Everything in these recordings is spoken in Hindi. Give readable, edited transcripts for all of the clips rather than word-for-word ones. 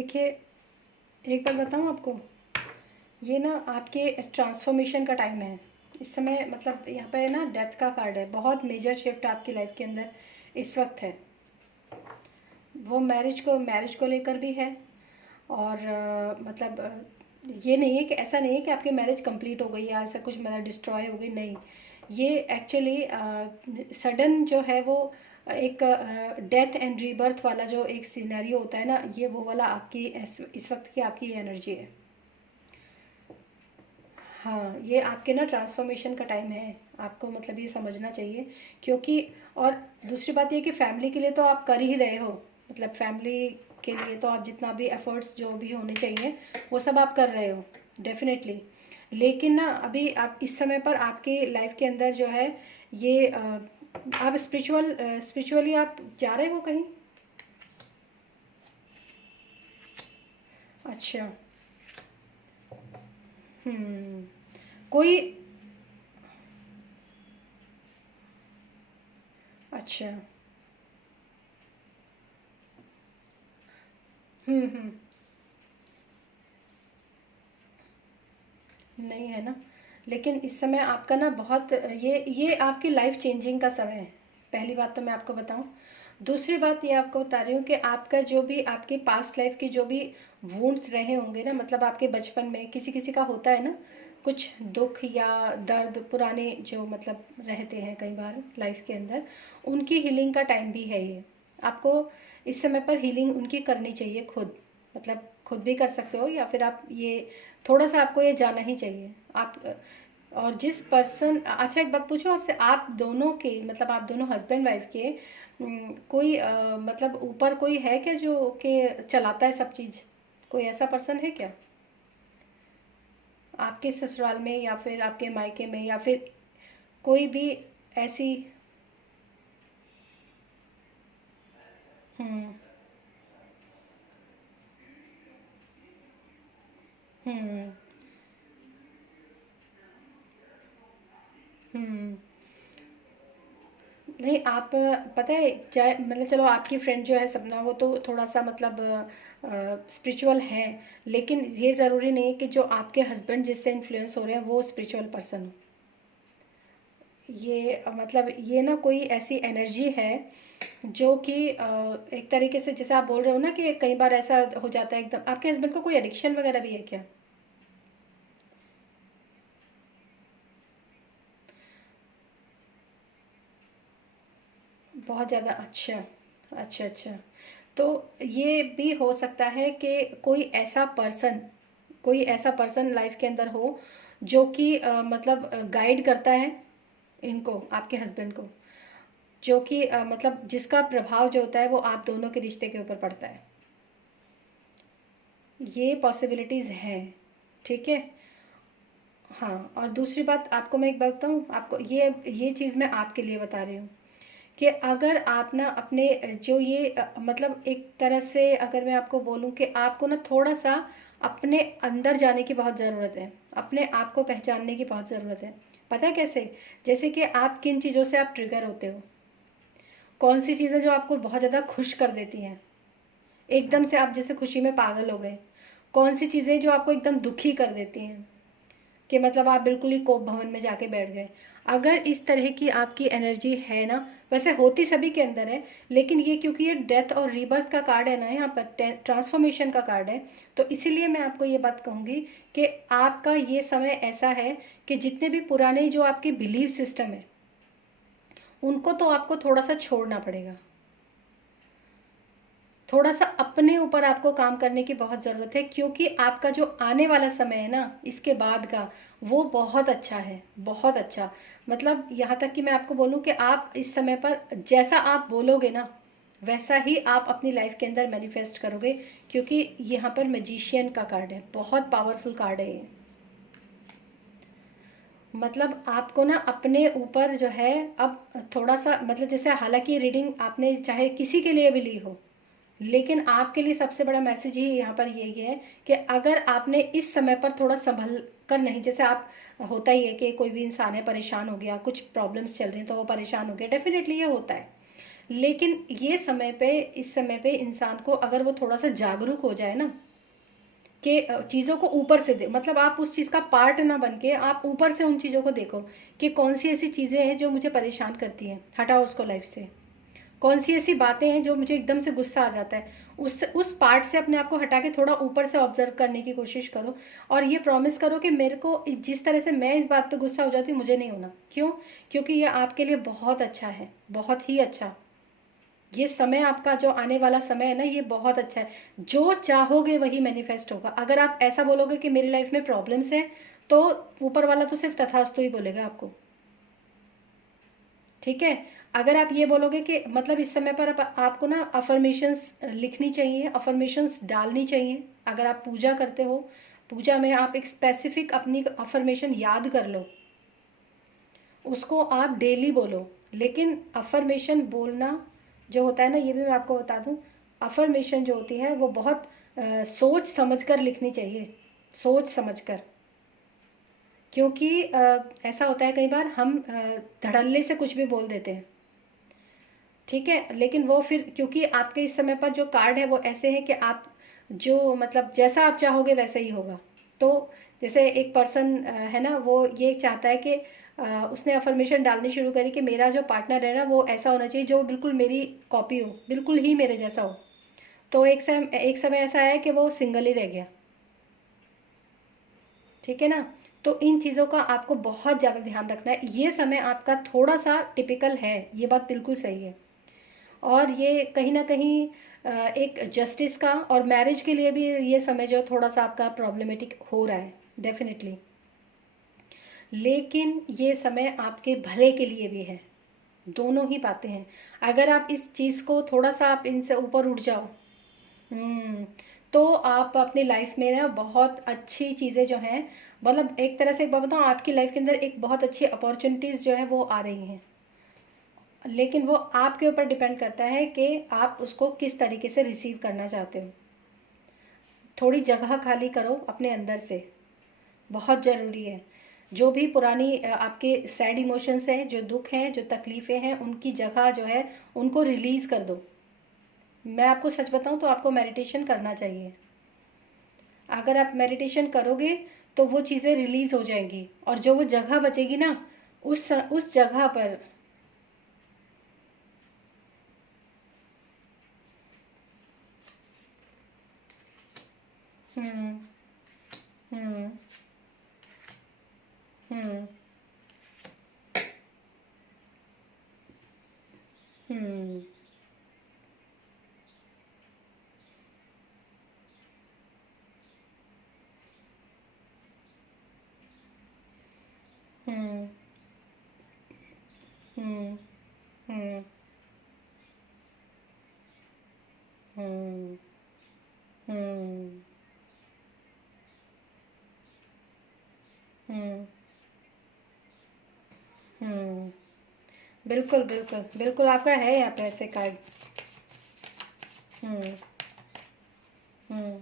देखिए, एक बात बताऊँ आपको, ये ना आपके ट्रांसफॉर्मेशन का टाइम है इस समय। मतलब यहाँ पे ना डेथ का कार्ड है, बहुत मेजर शिफ्ट आपकी लाइफ के अंदर इस वक्त है। वो मैरिज को लेकर भी है। और मतलब ये नहीं है कि ऐसा नहीं है कि आपकी मैरिज कंप्लीट हो गई या ऐसा कुछ मतलब डिस्ट्रॉय हो गई, नहीं। ये एक्चुअली सडन जो है वो एक डेथ एंड रीबर्थ वाला जो एक सिनेरियो होता है ना, ये वो वाला आपकी इस वक्त की आपकी एनर्जी है। हाँ, ये आपके ना ट्रांसफॉर्मेशन का टाइम है, आपको मतलब ये समझना चाहिए। क्योंकि और दूसरी बात ये कि फैमिली के लिए तो आप कर ही रहे हो, मतलब फैमिली के लिए तो आप जितना भी एफर्ट्स जो भी होने चाहिए वो सब आप कर रहे हो डेफिनेटली। लेकिन ना अभी आप इस समय पर आपकी लाइफ के अंदर जो है ये आप स्पिरिचुअली आप जा रहे हो कहीं? अच्छा। हम्म। कोई। अच्छा। हम्म। नहीं है ना। लेकिन इस समय आपका ना बहुत ये आपकी लाइफ चेंजिंग का समय है। पहली बात तो मैं आपको बताऊं। दूसरी बात ये आपको बता रही हूँ कि आपका जो भी आपकी पास्ट लाइफ की जो भी वुंड्स रहे होंगे ना, मतलब आपके बचपन में किसी किसी का होता है ना कुछ दुख या दर्द पुराने जो मतलब रहते हैं कई बार लाइफ के अंदर, उनकी हीलिंग का टाइम भी है ये। आपको इस समय पर हीलिंग उनकी करनी चाहिए खुद। मतलब खुद भी कर सकते हो या फिर आप ये थोड़ा सा आपको ये जाना ही चाहिए आप। और जिस पर्सन, अच्छा एक बात पूछो आपसे, आप दोनों के मतलब आप दोनों हस्बैंड वाइफ के कोई मतलब ऊपर कोई है क्या जो कि चलाता है सब चीज़? कोई ऐसा पर्सन है क्या आपके ससुराल में या फिर आपके मायके में या फिर कोई भी ऐसी? हम्म। हम्म। हम्म। नहीं आप पता है, चाहे मतलब चलो आपकी फ्रेंड जो है सपना, वो तो थोड़ा सा मतलब स्पिरिचुअल है। लेकिन ये ज़रूरी नहीं है कि जो आपके हस्बैंड जिससे इन्फ्लुएंस हो रहे हैं वो स्पिरिचुअल पर्सन हो। ये मतलब ये ना कोई ऐसी एनर्जी है जो कि एक तरीके से जैसे आप बोल रहे हो ना कि कई बार ऐसा हो जाता है एकदम। आपके हस्बैंड को कोई एडिक्शन वगैरह भी है क्या? बहुत ज़्यादा। अच्छा। अच्छा अच्छा। तो ये भी हो सकता है कि कोई ऐसा पर्सन लाइफ के अंदर हो जो कि मतलब गाइड करता है इनको, आपके हस्बैंड को, जो कि मतलब जिसका प्रभाव जो होता है वो आप दोनों के रिश्ते के ऊपर पड़ता है। ये पॉसिबिलिटीज़ हैं। ठीक है। हाँ, और दूसरी बात आपको मैं एक बात बताऊँ आपको, ये चीज़ मैं आपके लिए बता रही हूँ कि अगर आप ना अपने जो ये मतलब एक तरह से अगर मैं आपको बोलूँ कि आपको ना थोड़ा सा अपने अंदर जाने की बहुत ज़रूरत है, अपने आप को पहचानने की बहुत ज़रूरत है। पता है कैसे? जैसे कि आप किन चीज़ों से आप ट्रिगर होते हो, कौन सी चीज़ें जो आपको बहुत ज़्यादा खुश कर देती हैं, एकदम से आप जैसे खुशी में पागल हो गए। कौन सी चीज़ें जो आपको एकदम दुखी कर देती हैं कि मतलब आप बिल्कुल ही कोप भवन में जाके बैठ गए। अगर इस तरह की आपकी एनर्जी है ना, वैसे होती सभी के अंदर है, लेकिन ये क्योंकि ये डेथ और रीबर्थ का कार्ड है ना, यहाँ पर ट्रांसफॉर्मेशन का कार्ड है, तो इसीलिए मैं आपको ये बात कहूँगी कि आपका ये समय ऐसा है कि जितने भी पुराने जो आपके बिलीव सिस्टम है उनको तो आपको थोड़ा सा छोड़ना पड़ेगा। थोड़ा सा अपने ऊपर आपको काम करने की बहुत ज़रूरत है, क्योंकि आपका जो आने वाला समय है ना इसके बाद का, वो बहुत अच्छा है, बहुत अच्छा। मतलब यहाँ तक कि मैं आपको बोलूँ कि आप इस समय पर जैसा आप बोलोगे ना वैसा ही आप अपनी लाइफ के अंदर मैनिफेस्ट करोगे। क्योंकि यहाँ पर मैजिशियन का कार्ड है, बहुत पावरफुल कार्ड है ये। मतलब आपको ना अपने ऊपर जो है अब थोड़ा सा मतलब जैसे, हालांकि रीडिंग आपने चाहे किसी के लिए भी ली हो, लेकिन आपके लिए सबसे बड़ा मैसेज ही यहाँ पर यही है कि अगर आपने इस समय पर थोड़ा संभल कर नहीं, जैसे आप, होता ही है कि कोई भी इंसान है परेशान हो गया, कुछ प्रॉब्लम्स चल रही हैं तो वो परेशान हो गया, डेफिनेटली ये होता है। लेकिन ये समय पे, इस समय पे इंसान को अगर वो थोड़ा सा जागरूक हो जाए ना, कि चीज़ों को ऊपर से दे, मतलब आप उस चीज़ का पार्ट ना बन के आप ऊपर से उन चीज़ों को देखो कि कौन सी ऐसी चीज़ें हैं जो मुझे परेशान करती हैं, हटाओ उसको लाइफ से। कौन सी ऐसी बातें हैं जो मुझे एकदम से गुस्सा आ जाता है, उस पार्ट से अपने आप को हटा के थोड़ा ऊपर से ऑब्जर्व करने की कोशिश करो। और ये प्रॉमिस करो कि मेरे को जिस तरह से मैं इस बात पे गुस्सा हो जाती हूँ मुझे नहीं होना। क्यों? क्योंकि ये आपके लिए बहुत अच्छा है, बहुत ही अच्छा। ये समय आपका जो आने वाला समय है ना, ये बहुत अच्छा है। जो चाहोगे वही मैनिफेस्ट होगा। अगर आप ऐसा बोलोगे कि मेरी लाइफ में प्रॉब्लम्स है, तो ऊपर वाला तो सिर्फ तथास्तु ही बोलेगा आपको। ठीक है? अगर आप ये बोलोगे कि मतलब इस समय पर आपको ना अफर्मेशंस लिखनी चाहिए, अफर्मेशंस डालनी चाहिए। अगर आप पूजा करते हो, पूजा में आप एक स्पेसिफिक अपनी अफर्मेशन याद कर लो, उसको आप डेली बोलो। लेकिन अफर्मेशन बोलना जो होता है ना, ये भी मैं आपको बता दूं, अफर्मेशन जो होती है वो बहुत सोच समझ कर लिखनी चाहिए, सोच समझ कर। क्योंकि ऐसा होता है कई बार हम धड़ल्ले से कुछ भी बोल देते हैं। ठीक है? लेकिन वो फिर क्योंकि आपके इस समय पर जो कार्ड है वो ऐसे है कि आप जो मतलब जैसा आप चाहोगे वैसे ही होगा। तो जैसे एक पर्सन है ना, वो ये चाहता है कि उसने अफर्मेशन डालनी शुरू करी कि मेरा जो पार्टनर है ना वो ऐसा होना चाहिए जो बिल्कुल मेरी कॉपी हो, बिल्कुल ही मेरे जैसा हो। तो एक समय ऐसा है कि वो सिंगल ही रह गया। ठीक है ना? तो इन चीज़ों का आपको बहुत ज़्यादा ध्यान रखना है। ये समय आपका थोड़ा सा टिपिकल है, ये बात बिल्कुल सही है। और ये कहीं ना कहीं एक जस्टिस का और मैरिज के लिए भी ये समय जो थोड़ा सा आपका प्रॉब्लमेटिक हो रहा है, डेफिनेटली। लेकिन ये समय आपके भले के लिए भी है, दोनों ही बातें हैं। अगर आप इस चीज़ को थोड़ा सा आप इनसे ऊपर उठ जाओ, हम्म, तो आप अपनी लाइफ में ना बहुत अच्छी चीज़ें जो हैं, मतलब एक तरह से एक बात बताऊँ, आपकी लाइफ के अंदर एक बहुत अच्छी अपॉर्चुनिटीज़ जो है वो आ रही हैं। लेकिन वो आपके ऊपर डिपेंड करता है कि आप उसको किस तरीके से रिसीव करना चाहते हो। थोड़ी जगह खाली करो अपने अंदर से, बहुत ज़रूरी है। जो भी पुरानी आपके सैड इमोशंस हैं, जो दुख हैं, जो तकलीफ़ें हैं, उनकी जगह जो है उनको रिलीज़ कर दो। मैं आपको सच बताऊं तो आपको मेडिटेशन करना चाहिए। अगर आप मेडिटेशन करोगे तो वो चीज़ें रिलीज़ हो जाएंगी, और जो वो जगह बचेगी ना, उस जगह पर। हम्म। हम्म। हम्म। हम्म। हम्म। हम्म। हम्म। हम्म। हम्म। हम्म। हम्म। बिल्कुल बिल्कुल बिल्कुल, आपका है यहाँ पे ऐसे कार्ड। हम्म। हम्म।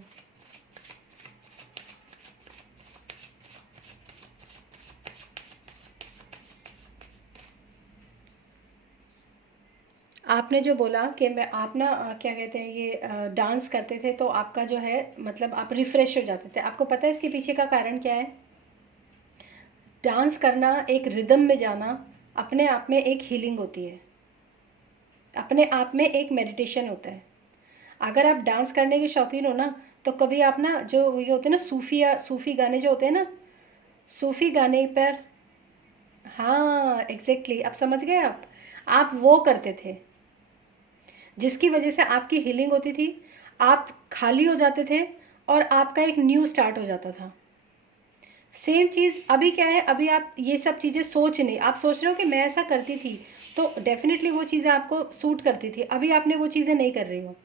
आपने जो बोला कि मैं आप ना क्या कहते हैं, ये डांस करते थे तो आपका जो है मतलब आप रिफ्रेश हो जाते थे। आपको पता है इसके पीछे का कारण क्या है? डांस करना, एक रिदम में जाना, अपने आप में एक हीलिंग होती है, अपने आप में एक मेडिटेशन होता है। अगर आप डांस करने के शौकीन हो ना, तो कभी आप ना जो ये होते हैं ना सूफी गाने जो होते हैं ना, सूफी गाने पर, हाँ एग्जैक्टली, आप समझ गए। आप वो करते थे, जिसकी वजह से आपकी हीलिंग होती थी, आप खाली हो जाते थे, और आपका एक न्यू स्टार्ट हो जाता था। सेम चीज़ अभी क्या है, अभी आप ये सब चीज़ें सोच नहीं, आप सोच रहे हो कि मैं ऐसा करती थी, तो डेफिनेटली वो चीज़ें आपको सूट करती थी, अभी आपने वो चीज़ें नहीं कर रही हो।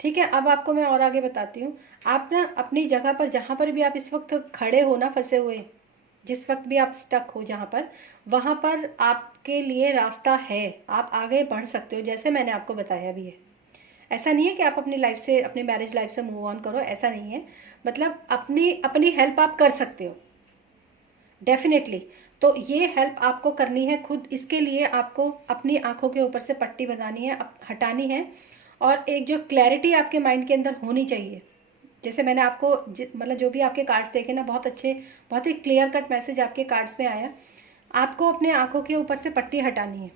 ठीक है? अब आपको मैं और आगे बताती हूँ। आप ना अपनी जगह पर, जहाँ पर भी आप इस वक्त खड़े हो ना, फंसे हुए, जिस वक्त भी आप स्टक हो जहाँ पर, वहाँ पर आपके लिए रास्ता है, आप आगे बढ़ सकते हो, जैसे मैंने आपको बताया भी है। ऐसा नहीं है कि आप अपनी लाइफ से, अपनी मैरिज लाइफ से मूव ऑन करो, ऐसा नहीं है। मतलब अपनी अपनी हेल्प आप कर सकते हो, डेफिनेटली। तो ये हेल्प आपको करनी है खुद। इसके लिए आपको अपनी आंखों के ऊपर से पट्टी बनानी है, हटानी है, और एक जो क्लैरिटी आपके माइंड के अंदर होनी चाहिए। जैसे मैंने आपको मतलब जो भी आपके कार्ड्स देखे ना, बहुत अच्छे, बहुत ही क्लियर कट मैसेज आपके कार्ड्स में आया। आपको अपने आंखों के ऊपर से पट्टी हटानी है।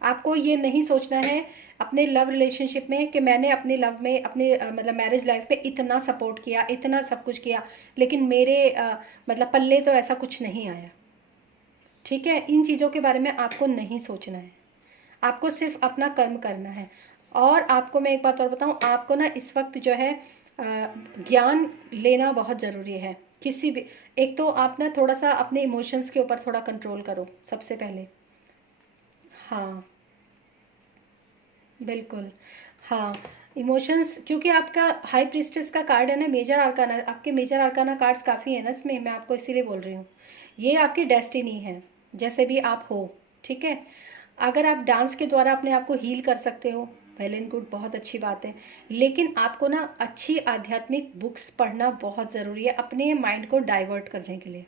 आपको ये नहीं सोचना है अपने लव रिलेशनशिप में कि मैंने अपने लव में, अपने मतलब मैरिज लाइफ में इतना सपोर्ट किया, इतना सब कुछ किया, लेकिन मेरे मतलब पल्ले तो ऐसा कुछ नहीं आया। ठीक है, इन चीज़ों के बारे में आपको नहीं सोचना है, आपको सिर्फ अपना कर्म करना है। और आपको मैं एक बात और बताऊं, आपको ना इस वक्त जो है ज्ञान लेना बहुत ज़रूरी है। किसी भी, एक तो आप ना थोड़ा सा अपने इमोशंस के ऊपर थोड़ा कंट्रोल करो सबसे पहले। हाँ, बिल्कुल। हाँ, इमोशंस, क्योंकि आपका हाई प्रीस्टेस का कार्ड है ना, मेजर आर्काना, आपके मेजर आर्काना कार्ड्स काफ़ी है ना इसमें, मैं आपको इसीलिए बोल रही हूँ। ये आपकी डेस्टिनी है, जैसे भी आप हो। ठीक है, अगर आप डांस के द्वारा अपने आप को हील कर सकते हो, वेल एंड गुड, बहुत अच्छी बात है। लेकिन आपको ना अच्छी आध्यात्मिक बुक्स पढ़ना बहुत ज़रूरी है अपने माइंड को डाइवर्ट करने के लिए।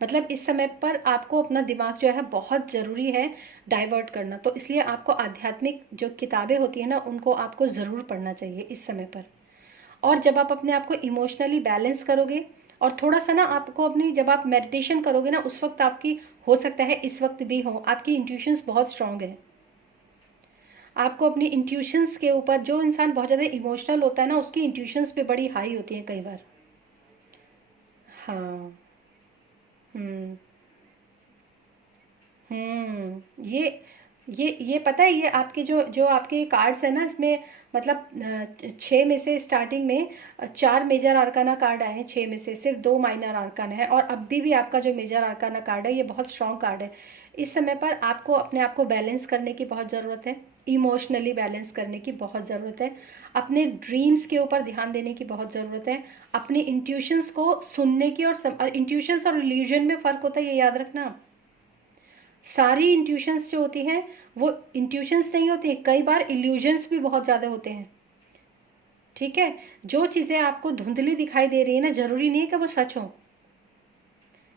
मतलब इस समय पर आपको अपना दिमाग जो है बहुत ज़रूरी है डाइवर्ट करना, तो इसलिए आपको आध्यात्मिक जो किताबें होती हैं ना, उनको आपको ज़रूर पढ़ना चाहिए इस समय पर। और जब आप अपने आप को इमोशनली बैलेंस करोगे, और थोड़ा सा ना आपको अपनी, जब आप मेडिटेशन करोगे ना, उस वक्त आपकी, हो सकता है इस वक्त भी हो, आपकी इंट्यूशंस बहुत स्ट्रांग है। आपको अपनी इंट्यूशंस के ऊपर, जो इंसान बहुत ज़्यादा इमोशनल होता है ना, उसकी इंट्यूशंस पे बड़ी हाई होती हैं कई बार। हाँ। हम्म। ये पता है, ये आपके जो जो आपके कार्ड्स है ना, इसमें मतलब 6 में से स्टार्टिंग में 4 मेजर आर्काना कार्ड आए हैं, 6 में से सिर्फ 2 माइनर आर्काना है, और अभी भी आपका जो मेजर आर्काना कार्ड है ये बहुत स्ट्रॉन्ग कार्ड है। इस समय पर आपको अपने आप को बैलेंस करने की बहुत ज़रूरत है, इमोशनली बैलेंस करने की बहुत ज़रूरत है, अपने ड्रीम्स के ऊपर ध्यान देने की बहुत ज़रूरत है, अपनी इंट्यूशंस को सुनने की, और इंट्यूशंस और इल्यूजन में फ़र्क होता है, ये याद रखना। सारी इंट्यूशंस जो होती हैं वो इंट्यूशंस नहीं होती, कई बार इल्यूजन्स भी बहुत ज़्यादा होते हैं। ठीक है, जो चीज़ें आपको धुंधली दिखाई दे रही है ना, ज़रूरी नहीं है कि वो सच हो।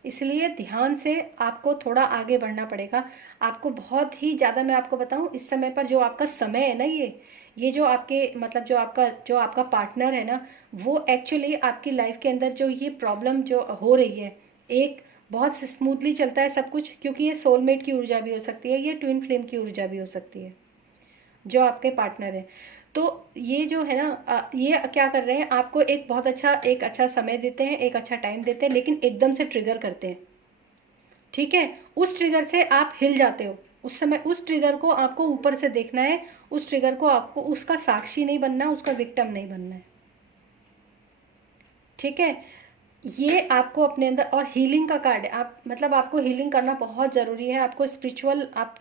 इसलिए ध्यान से आपको थोड़ा आगे बढ़ना पड़ेगा। आपको बहुत ही ज़्यादा, मैं आपको बताऊं, इस समय पर जो आपका समय है ना, ये जो आपके मतलब जो आपका पार्टनर है ना, वो एक्चुअली आपकी लाइफ के अंदर जो ये प्रॉब्लम जो हो रही है, एक बहुत स्मूथली चलता है सब कुछ, क्योंकि ये सोलमेट की ऊर्जा भी हो सकती है, ये ट्विन फ्लेम की ऊर्जा भी हो सकती है, जो आपके पार्टनर है। तो ये जो है ना, ये क्या कर रहे हैं, आपको एक अच्छा समय देते हैं, एक अच्छा टाइम देते हैं, लेकिन एकदम से ट्रिगर करते हैं। ठीक है, उस ट्रिगर से आप हिल जाते हो। उस समय उस ट्रिगर को आपको ऊपर से देखना है, उस ट्रिगर को आपको उसका साक्षी नहीं बनना, उसका विक्टिम नहीं बनना है। ठीक है, ये आपको अपने अंदर, और हीलिंग का कार्ड है, आप मतलब आपको हीलिंग करना बहुत ज़रूरी है, आपको स्पिरिचुअल, आप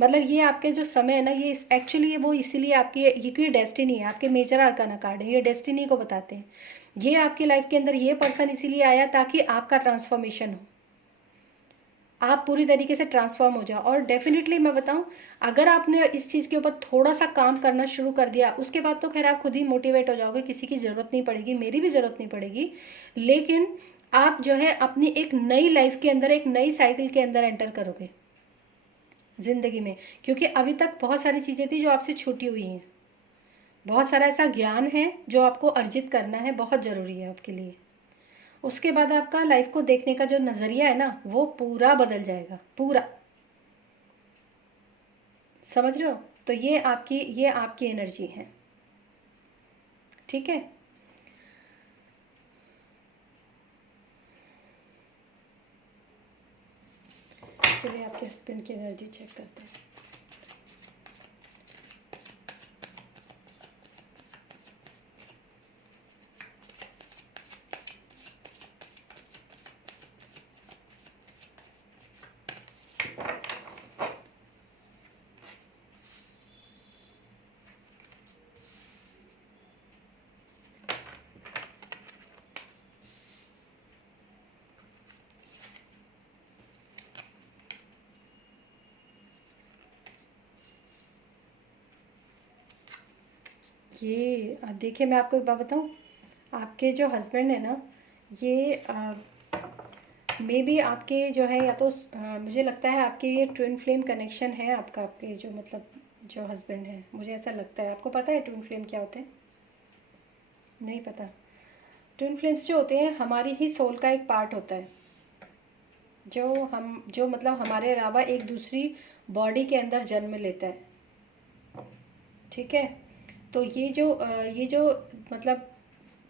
मतलब ये आपके जो समय है ना, ये एक्चुअली ये वो इसीलिए आपकी ये कोई डेस्टिनी है, आपके मेजर आर्काना कार्ड है, ये डेस्टिनी को बताते हैं। ये आपकी लाइफ के अंदर ये पर्सन इसीलिए आया ताकि आपका ट्रांसफॉर्मेशन हो, आप पूरी तरीके से ट्रांसफॉर्म हो जाओ। और डेफिनेटली मैं बताऊं, अगर आपने इस चीज़ के ऊपर थोड़ा सा काम करना शुरू कर दिया, उसके बाद तो खैर आप खुद ही मोटिवेट हो जाओगे, किसी की ज़रूरत नहीं पड़ेगी, मेरी भी ज़रूरत नहीं पड़ेगी। लेकिन आप जो है अपनी एक नई लाइफ के अंदर, एक नई साइकिल के अंदर एंटर करोगे ज़िंदगी में, क्योंकि अभी तक बहुत सारी चीज़ें थी जो आपसे छूटी हुई हैं, बहुत सारा ऐसा ज्ञान है जो आपको अर्जित करना है, बहुत ज़रूरी है आपके लिए। उसके बाद आपका लाइफ को देखने का जो नज़रिया है ना, वो पूरा बदल जाएगा, पूरा। समझ रहे हो? तो ये आपकी एनर्जी है। ठीक है, चलिए आपके हस्बैंड की एनर्जी चेक करते हैं। ये देखिए, मैं आपको एक बात बताऊं, आपके जो हस्बैंड है ना, ये मे बी आपके जो है या तो मुझे लगता है आपके ये ट्विन फ्लेम कनेक्शन है आपका, आपके जो मतलब जो हस्बैंड है, मुझे ऐसा लगता है। आपको पता है ट्विन फ्लेम क्या होते हैं? नहीं पता। ट्विन फ्लेम्स जो होते हैं हमारी ही सोल का एक पार्ट होता है, जो मतलब हमारे अलावा एक दूसरी बॉडी के अंदर जन्म लेता है। ठीक है, तो ये जो मतलब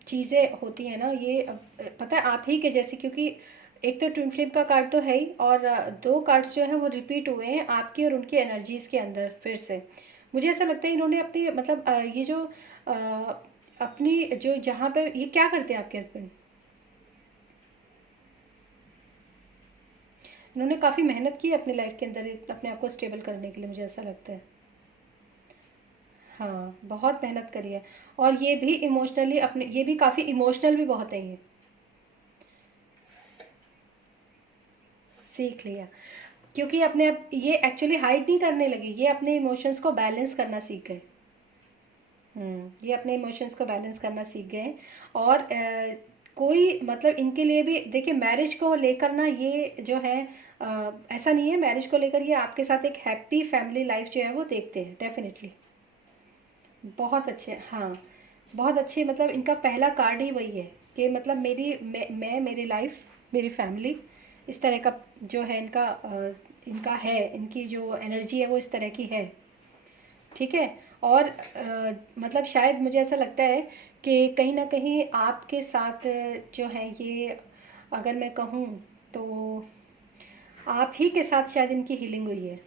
चीज़ें होती हैं ना, ये पता है आप ही के जैसे, क्योंकि एक तो ट्विन फ्लेम का कार्ड तो है ही, और दो कार्ड्स जो है वो रिपीट हुए हैं आपकी और उनकी एनर्जीज के अंदर फिर से। मुझे ऐसा लगता है इन्होंने अपनी मतलब ये जो अपनी जो जहाँ पे ये क्या करते हैं आपके हस्बैंड, इन्होंने काफ़ी मेहनत की है अपनी लाइफ के अंदर अपने आप को स्टेबल करने के लिए, मुझे ऐसा लगता है। हाँ, बहुत मेहनत करी है। और ये भी इमोशनली अपने, ये भी काफ़ी इमोशनल भी बहुत है ये। सीख लिया, क्योंकि अपने ये एक्चुअली हाइड नहीं करने लगे, ये अपने इमोशंस को बैलेंस करना सीख गए। ये अपने इमोशंस को बैलेंस करना सीख गए। और कोई मतलब इनके लिए भी देखिए, मैरिज को लेकर ना ये जो है ऐसा नहीं है, मैरिज को लेकर ये आपके साथ एक हैप्पी फैमिली लाइफ जो है वो देखते हैं डेफिनेटली। बहुत अच्छे, हाँ, बहुत अच्छे। मतलब इनका पहला कार्ड ही वही है कि मतलब मैं मेरी लाइफ, मेरी फैमिली, इस तरह का जो है इनका इनका है, इनकी जो एनर्जी है वो इस तरह की है। ठीक है। और मतलब शायद मुझे ऐसा लगता है कि कहीं ना कहीं आपके साथ जो है ये, अगर मैं कहूँ तो आप ही के साथ शायद इनकी हीलिंग हुई है,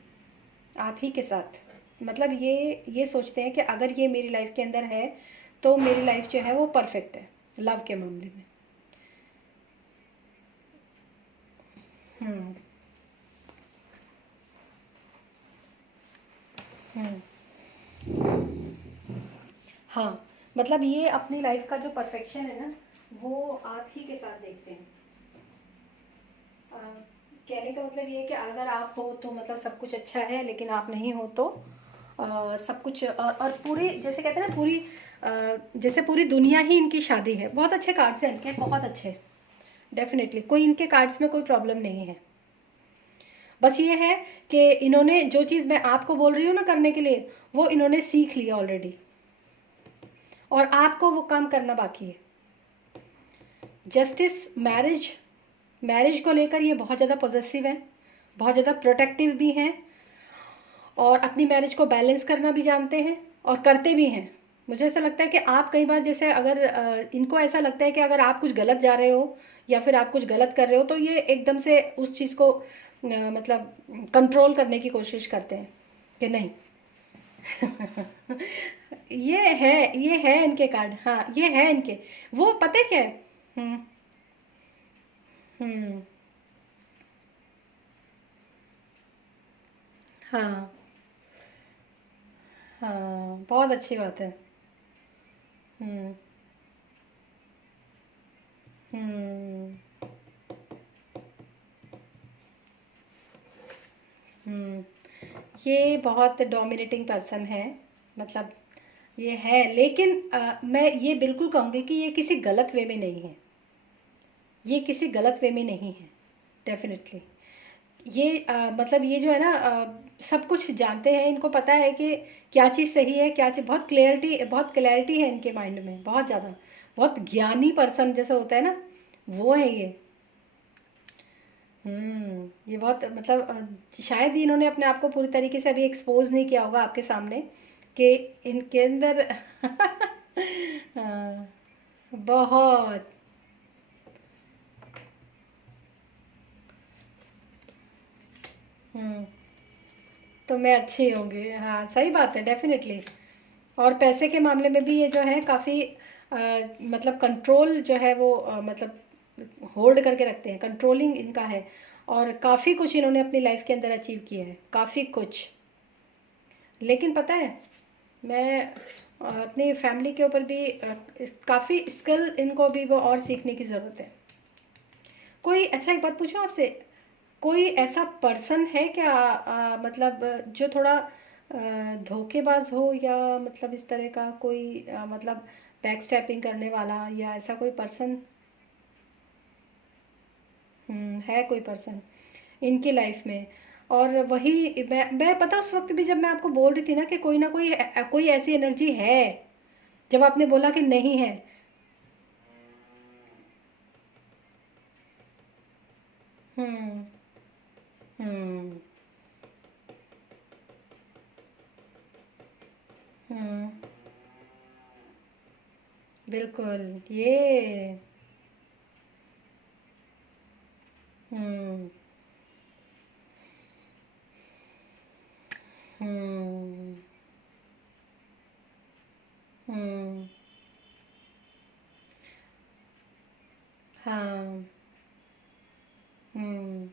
आप ही के साथ। मतलब ये सोचते हैं कि अगर ये मेरी लाइफ के अंदर है तो मेरी लाइफ जो है वो परफेक्ट है लव के मामले में। हम्म। हम्म। हाँ, मतलब ये अपनी लाइफ का जो परफेक्शन है ना, वो आप ही के साथ देखते हैं। अ, कहने का मतलब ये है कि अगर आप हो तो मतलब सब कुछ अच्छा है, लेकिन आप नहीं हो तो सब कुछ और पूरी, जैसे कहते हैं ना, पूरी जैसे पूरी दुनिया ही इनकी शादी है। बहुत अच्छे कार्ड्स हैं इनके, बहुत अच्छे। डेफिनेटली कोई इनके कार्ड्स में कोई प्रॉब्लम नहीं है। बस ये है कि इन्होंने जो चीज़ मैं आपको बोल रही हूँ ना करने के लिए, वो इन्होंने सीख लिया ऑलरेडी, और आपको वो काम करना बाकी है। जस्टिस, मैरिज, मैरिज को लेकर ये बहुत ज़्यादा पॉजिटिव है, बहुत ज़्यादा प्रोटेक्टिव भी हैं, और अपनी मैरिज को बैलेंस करना भी जानते हैं और करते भी हैं। मुझे ऐसा लगता है कि आप कई बार जैसे अगर इनको ऐसा लगता है कि अगर आप कुछ गलत जा रहे हो या फिर आप कुछ गलत कर रहे हो, तो ये एकदम से उस चीज़ को मतलब कंट्रोल करने की कोशिश करते हैं कि नहीं। ये है इनके कार्ड, हाँ ये है इनके। वो पता है क्या है? हम्म। हम्म। हाँ। हाँ, बहुत अच्छी बात है। हम्म। हम्म। हम्म। ये बहुत डोमिनेटिंग पर्सन है, मतलब ये है, लेकिन मैं ये बिल्कुल कहूँगी कि ये किसी गलत वे में नहीं है, ये किसी गलत वे में नहीं है। डेफिनेटली ये मतलब ये जो है ना सब कुछ जानते हैं, इनको पता है कि क्या चीज़ सही है क्या चीज़, बहुत क्लैरिटी है इनके माइंड में, बहुत ज़्यादा। बहुत ज्ञानी पर्सन जैसे होता है ना, वो है ये। ये बहुत मतलब शायद ही इन्होंने अपने आप को पूरी तरीके से अभी एक्सपोज नहीं किया होगा आपके सामने कि इनके अंदर हाँ, बहुत। हम्म। तो मैं अच्छी होंगी, हाँ सही बात है डेफिनेटली। और पैसे के मामले में भी ये जो है काफ़ी मतलब कंट्रोल जो है वो मतलब होल्ड करके रखते हैं, कंट्रोलिंग इनका है। और काफ़ी कुछ इन्होंने अपनी लाइफ के अंदर अचीव किया है, काफ़ी कुछ। लेकिन पता है, मैं अपनी फैमिली के ऊपर भी काफ़ी स्किल इनको भी वो और सीखने की ज़रूरत है। कोई अच्छा, एक बात पूछूं आपसे, कोई ऐसा पर्सन है क्या मतलब जो थोड़ा धोखेबाज हो, या मतलब इस तरह का कोई मतलब बैक स्टैपिंग करने वाला, या ऐसा कोई पर्सन? है कोई पर्सन इनकी लाइफ में। और वही मैं पता उस वक्त भी जब मैं आपको बोल रही थी ना कि कोई ना कोई कोई ऐसी एनर्जी है, जब आपने बोला कि नहीं है। हम्म। हम्म। हम्म। बिल्कुल ये। हम्म। हम्म। हम्म। हाँ। हम्म।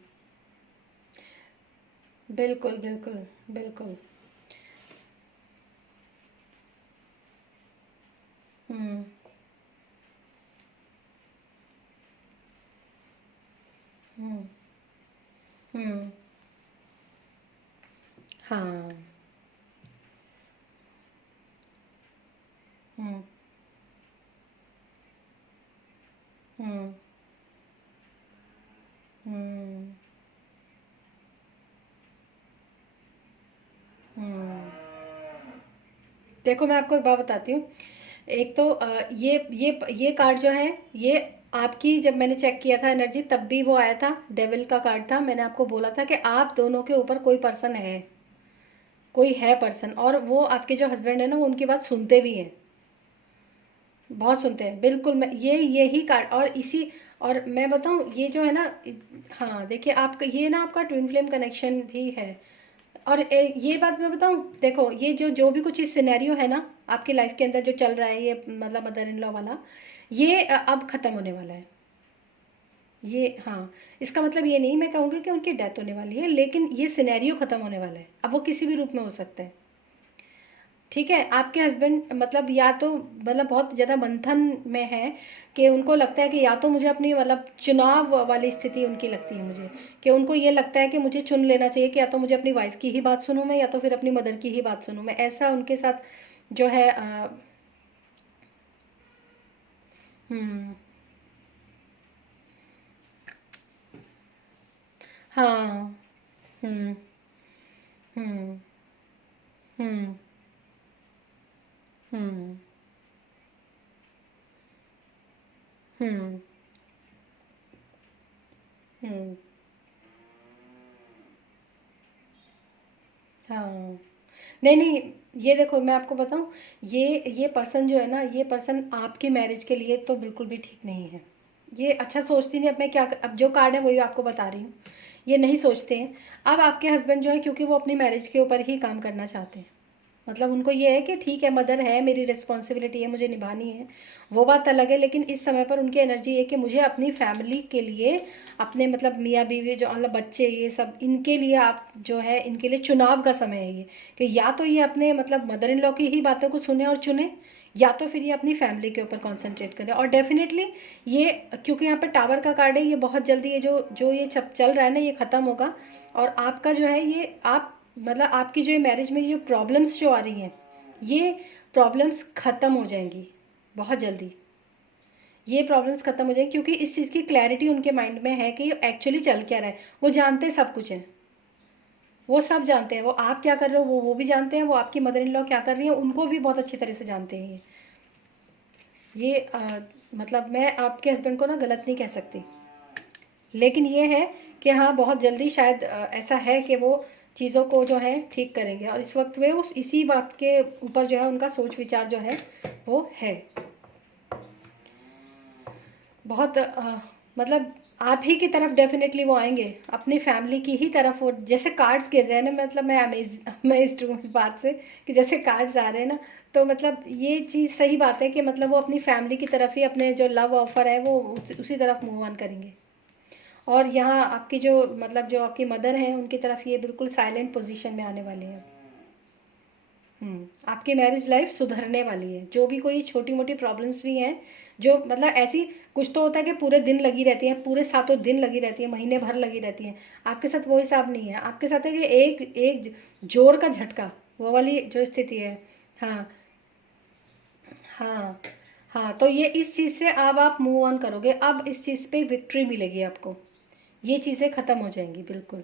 बिल्कुल बिल्कुल। बिल्कुल। हम्म। हम्म। हम्म। हाँ। हम्म। हम्म। हम्म। हम्म। देखो मैं आपको एक बात बताती हूँ। एक तो ये कार्ड जो है, ये आपकी, जब मैंने चेक किया था एनर्जी तब भी वो आया था, डेविल का कार्ड था। मैंने आपको बोला था कि आप दोनों के ऊपर कोई पर्सन है, कोई है पर्सन, और वो आपके जो हस्बैंड है ना वो उनकी बात सुनते भी हैं, बहुत सुनते हैं। बिल्कुल मैं ये यही कार्ड और इसी, और मैं बताऊं ये जो है ना, हाँ देखिए आपका ये ना, आपका ट्विन फ्लेम कनेक्शन भी है। और ये बात मैं बताऊं, देखो ये जो भी कुछ इस सिनेरियो है ना आपकी लाइफ के अंदर जो चल रहा है, ये मतलब मदर इन लॉ वाला, ये अब खत्म होने वाला है। ये हाँ, इसका मतलब ये नहीं मैं कहूँगी कि उनकी डेथ होने वाली है, लेकिन ये सिनेरियो खत्म होने वाला है। अब वो किसी भी रूप में हो सकता है। ठीक है, आपके हस्बैंड मतलब या तो मतलब बहुत ज़्यादा मंथन में है, कि उनको लगता है कि या तो मुझे अपनी मतलब चुनाव वाली स्थिति उनकी लगती है मुझे, कि उनको ये लगता है कि मुझे चुन लेना चाहिए कि या तो मुझे अपनी वाइफ की ही बात सुनूं मैं, या तो फिर अपनी मदर की ही बात सुनूं मैं, ऐसा उनके साथ जो है हम्म। हाँ। हम्म। हम्म। हम्म। हम्म। हम्म। हम्म। हाँ। नहीं नहीं, ये देखो मैं आपको बताऊं, ये पर्सन जो है ना, ये पर्सन आपकी मैरिज के लिए तो बिल्कुल भी ठीक नहीं है। ये अच्छा सोचती नहीं। अब मैं क्या, अब जो कार्ड है वही आपको बता रही हूँ, ये नहीं सोचते हैं। अब आपके हस्बैंड जो है, क्योंकि वो अपनी मैरिज के ऊपर ही काम करना चाहते हैं, मतलब उनको ये है कि ठीक है मदर है, मेरी रिस्पॉन्सिबिलिटी है, मुझे निभानी है, वो बात अलग है। लेकिन इस समय पर उनकी एनर्जी है कि मुझे अपनी फैमिली के लिए, अपने मतलब मियाँ बीवी जो मतलब बच्चे ये सब, इनके लिए आप जो है, इनके लिए चुनाव का समय है ये, कि या तो ये अपने मतलब मदर इन लॉ की ही बातों को सुने और चुने, या तो फिर ये अपनी फैमिली के ऊपर कंसंट्रेट करें। और डेफिनेटली ये, क्योंकि यहाँ पर टावर का कार्ड है, ये बहुत जल्दी ये जो जो ये चल रहा है ना, ये ख़त्म होगा। और आपका जो है ये आप मतलब आपकी जो ये मैरिज में जो प्रॉब्लम्स जो आ रही हैं, ये प्रॉब्लम्स ख़त्म हो जाएंगी बहुत जल्दी। ये प्रॉब्लम्स ख़त्म हो जाएंगी, क्योंकि इस चीज़ की क्लैरिटी उनके माइंड में है कि एक्चुअली चल क्या रहा है। वो जानते हैं सब कुछ है, वो सब जानते हैं, वो आप क्या कर रहे हो वो भी जानते हैं, वो आपकी मदर इन लॉ क्या कर रही है उनको भी बहुत अच्छी तरह से जानते हैं ये मतलब मैं आपके हस्बैंड को ना गलत नहीं कह सकती, लेकिन ये है कि हाँ बहुत जल्दी शायद ऐसा है कि वो चीज़ों को जो है ठीक करेंगे, और इस वक्त वे उस इसी बात के ऊपर जो है उनका सोच विचार जो है वो है बहुत मतलब आप ही की तरफ डेफिनेटली वो आएंगे, अपनी फैमिली की ही तरफ। वो जैसे कार्ड्स गिर रहे हैं ना, मतलब मैं अमेज हूँ इस बात से कि जैसे कार्ड्स आ रहे हैं ना, तो मतलब ये चीज़ सही बात है कि मतलब वो अपनी फैमिली की तरफ ही, अपने जो लव ऑफर है वो उसी तरफ मूव ऑन करेंगे। और यहाँ आपकी जो मतलब जो आपकी मदर हैं उनकी तरफ ये बिल्कुल साइलेंट पोजीशन में आने वाले हैं। आपकी मैरिज लाइफ सुधरने वाली है। जो भी कोई छोटी मोटी प्रॉब्लम्स भी हैं, जो मतलब ऐसी, कुछ तो होता है कि पूरे दिन लगी रहती है, पूरे सातों दिन लगी रहती है, महीने भर लगी रहती हैं। आपके साथ वो हिसाब नहीं है, आपके साथ है कि एक एक जोर का झटका, वो वाली जो स्थिति है। हाँ। हाँ। हाँ, तो ये इस चीज़ से अब आप मूव ऑन करोगे, अब इस चीज़ पे विक्ट्री मिलेगी आपको, ये चीज़ें ख़त्म हो जाएंगी बिल्कुल।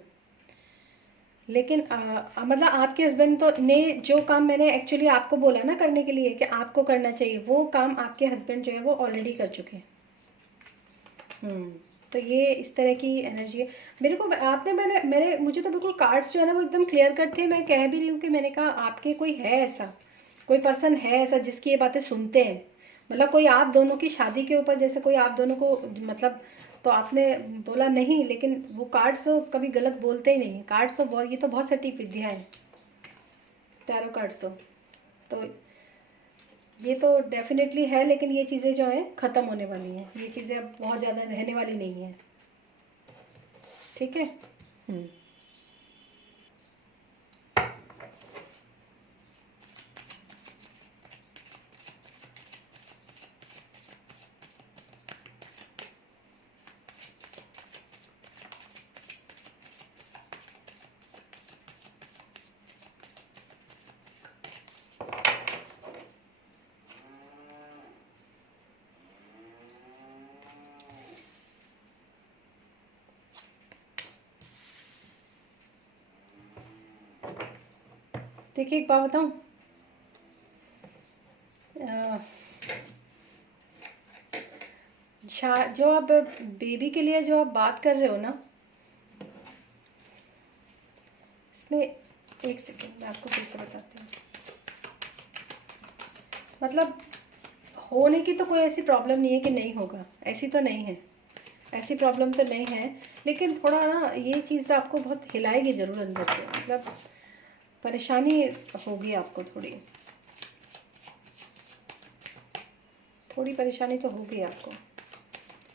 लेकिन मतलब आपके हस्बैंड तो ने जो काम मैंने एक्चुअली आपको बोला ना करने के लिए कि आपको करना चाहिए, वो काम आपके हस्बैंड जो है वो ऑलरेडी कर चुके हैं। हम्म। तो ये इस तरह की एनर्जी है। मेरे को आपने मैंने मेरे मुझे तो बिल्कुल कार्ड्स जो है ना वो एकदम क्लियर कट थे। मैं कह भी रही हूँ कि मैंने कहा आपके कोई है ऐसा, कोई पर्सन है ऐसा जिसकी ये बातें सुनते हैं। मतलब कोई आप दोनों की शादी के ऊपर जैसे कोई आप दोनों को मतलब, तो आपने बोला नहीं, लेकिन वो कार्ड्स तो कभी गलत बोलते ही नहीं। कार्ड्स तो बहुत, ये तो बहुत सटीक विद्या है टैरो कार्ड्स तो ये तो डेफिनेटली है। लेकिन ये चीज़ें जो हैं ख़त्म होने वाली हैं, ये चीज़ें अब बहुत ज़्यादा रहने वाली नहीं हैं। ठीक है। हम्म। देखिए एक बात बताऊं, अ, जो आप बेबी के लिए जो आप बात कर रहे हो ना, इसमें एक सेकेंड मैं आपको फिर से बताती हूँ। मतलब होने की तो कोई ऐसी प्रॉब्लम नहीं है कि नहीं होगा, ऐसी तो नहीं है, ऐसी प्रॉब्लम तो नहीं है। लेकिन थोड़ा ना ये चीज़ आपको बहुत हिलाएगी ज़रूर अंदर से, मतलब परेशानी होगी आपको, थोड़ी थोड़ी परेशानी तो होगी आपको,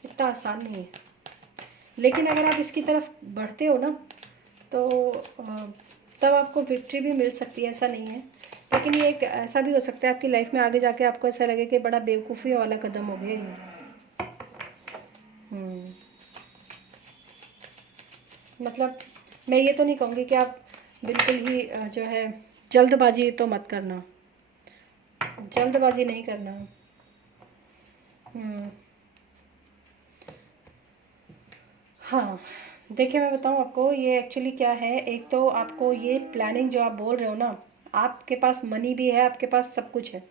इतना आसान नहीं है। लेकिन अगर आप इसकी तरफ बढ़ते हो ना तो तब आपको विक्ट्री भी मिल सकती है, ऐसा नहीं है। लेकिन ये एक ऐसा भी हो सकता है आपकी लाइफ में आगे जाके आपको ऐसा लगे कि बड़ा बेवकूफ़ी वाला कदम हो गया ये। हम्म। मतलब मैं ये तो नहीं कहूँगी कि आप बिल्कुल ही जो है जल्दबाजी तो मत करना, जल्दबाजी नहीं करना। हम्म। हाँ, देखिए मैं बताऊँ आपको ये एक्चुअली क्या है। एक तो आपको ये प्लानिंग जो आप बोल रहे हो ना, आपके पास मनी भी है, आपके पास सब कुछ है,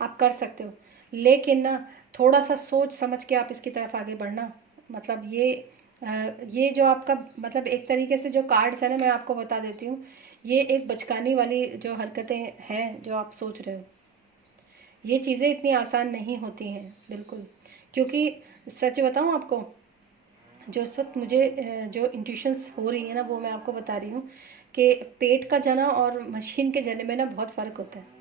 आप कर सकते हो। लेकिन ना थोड़ा सा सोच समझ के आप इसकी तरफ आगे बढ़ना। मतलब ये जो आपका मतलब एक तरीके से जो कार्ड्स है ना, मैं आपको बता देती हूँ, ये एक बचकानी वाली जो हरकतें हैं जो आप सोच रहे हो, ये चीज़ें इतनी आसान नहीं होती हैं बिल्कुल। क्योंकि सच बताऊँ आपको, जो इस वक्त मुझे जो इंट्यूशंस हो रही है ना, वो मैं आपको बता रही हूँ कि पेट का जना और मशीन के जने में ना बहुत फ़र्क होता है।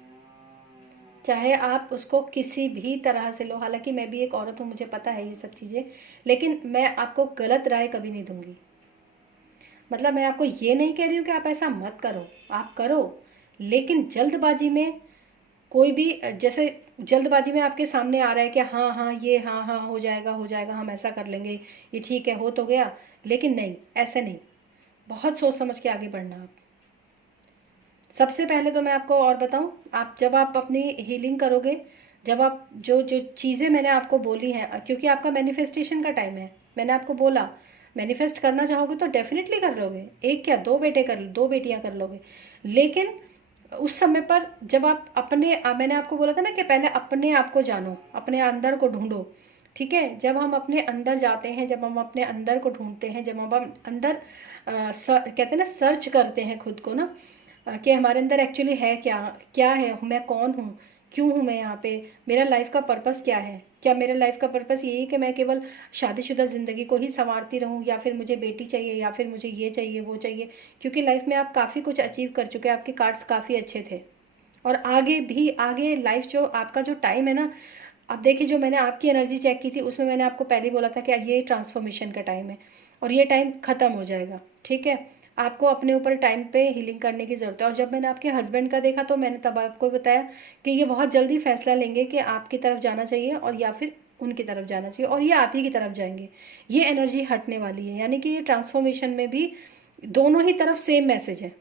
चाहे आप उसको किसी भी तरह से लो, हालांकि मैं भी एक औरत हूँ, मुझे पता है ये सब चीज़ें, लेकिन मैं आपको गलत राय कभी नहीं दूंगी। मतलब मैं आपको ये नहीं कह रही हूँ कि आप ऐसा मत करो, आप करो, लेकिन जल्दबाजी में कोई भी जैसे जल्दबाजी में आपके सामने आ रहा है कि हाँ हाँ ये हाँ हाँ हो जाएगा, हम ऐसा कर लेंगे, ये ठीक है, हो तो गया। लेकिन नहीं, ऐसे नहीं, बहुत सोच समझ के आगे बढ़ना आप। सबसे पहले तो मैं आपको और बताऊं, आप जब आप अपनी हीलिंग करोगे, जब आप जो जो चीज़ें मैंने आपको बोली हैं, क्योंकि आपका मैनिफेस्टेशन का टाइम है, मैंने आपको बोला मैनिफेस्ट करना चाहोगे तो डेफिनेटली कर लोगे, एक क्या दो बेटे कर, दो बेटियां कर लोगे। लेकिन उस समय पर जब आप अपने मैंने आपको बोला था ना कि पहले अपने आप को जानो, अपने अंदर को ढूंढो। ठीक है, जब हम अपने अंदर जाते हैं, जब हम अपने अंदर को ढूंढते हैं, जब हम अंदर कहते हैं ना सर्च करते हैं खुद को ना, कि हमारे अंदर एक्चुअली है क्या, क्या है, मैं कौन हूँ, क्यों हूँ मैं यहाँ पे, मेरा लाइफ का पर्पस क्या है। क्या मेरा लाइफ का पर्पस यही है कि मैं केवल शादीशुदा ज़िंदगी को ही संवारती रहूँ, या फिर मुझे बेटी चाहिए, या फिर मुझे ये चाहिए वो चाहिए। क्योंकि लाइफ में आप काफ़ी कुछ अचीव कर चुके हैं, आपके कार्ड्स काफ़ी अच्छे थे, और आगे भी आगे लाइफ जो आपका जो टाइम है ना, अब देखिए जो मैंने आपकी एनर्जी चेक की थी उसमें मैंने आपको पहले ही बोला था कि ये ट्रांसफॉर्मेशन का टाइम है, और ये टाइम ख़त्म हो जाएगा। ठीक है, आपको अपने ऊपर टाइम पे हीलिंग करने की ज़रूरत है। और जब मैंने आपके हस्बैंड का देखा तो मैंने तब आपको बताया कि ये बहुत जल्दी फैसला लेंगे कि आपकी तरफ जाना चाहिए और या फिर उनकी तरफ जाना चाहिए, और ये आप ही की तरफ जाएंगे। ये एनर्जी हटने वाली है, यानी कि ये ट्रांसफॉर्मेशन में भी दोनों ही तरफ सेम मैसेज है।